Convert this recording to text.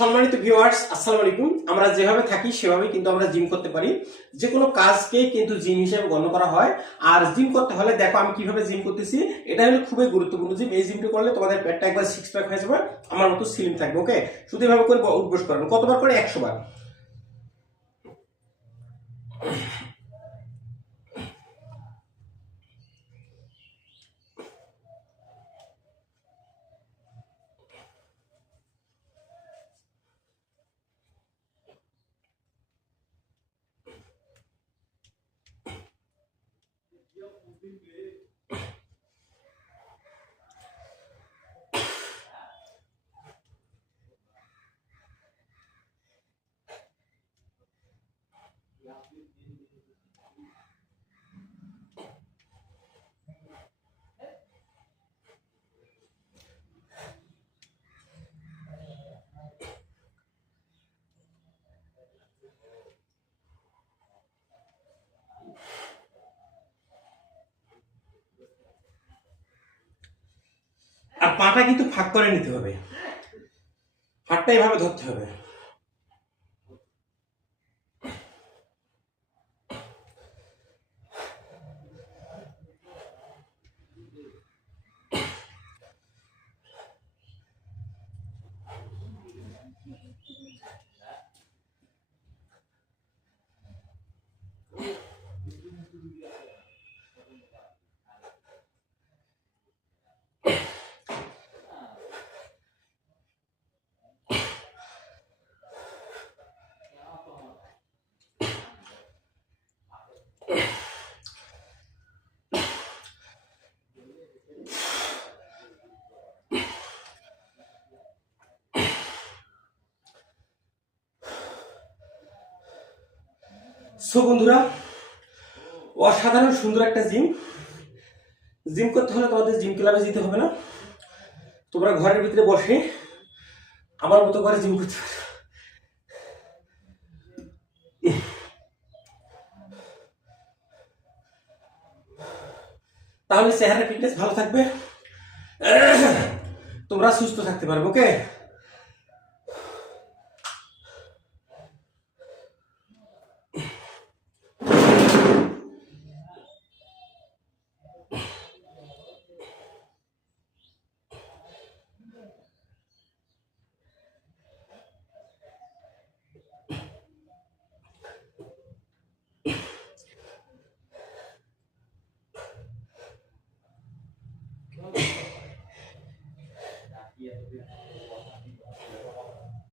সম্মানিত ভিউয়ার্স, আসসালামু আলাইকুম। আমরা যেভাবে থাকি সেভাবে কিন্তু আমরা জিম করতে পারি। যে কোনো কাজকে কিন্তু জিম হিসেবে গণ্য করা হয়। আর জিম করতে হলে দেখো আমি কিভাবে জিম করতেছি, এটা হলো খুবই গুরুত্বপূর্ণ জিম। এই জিমটা করলে তোমাদের পেটটা একবার সিক্স প্যাক হয়ে যাবে, আমার মতো স্লিম থাকবে। ওকে, শুধু এভাবে করে উঠবস করবেন। কতবার করে? 100 বার। আর পাটা কিন্তু ফাঁক করে নিতে হবে, হাতটা এভাবে ধরতে হবে। সো বন্ধুরা, অসাধারণ সুন্দর একটা জিম। জিম করতে হলে তোমাদের জিম ক্লাবে যেতে হবে না, তোমরা ঘরের ভিতরে বসে আমার মতো করে জিম করতে পারো। তাহলে চেহারা ফিটনেস ভালো থাকবে, তোমরা সুস্থ থাকতে পারবে। ওকে।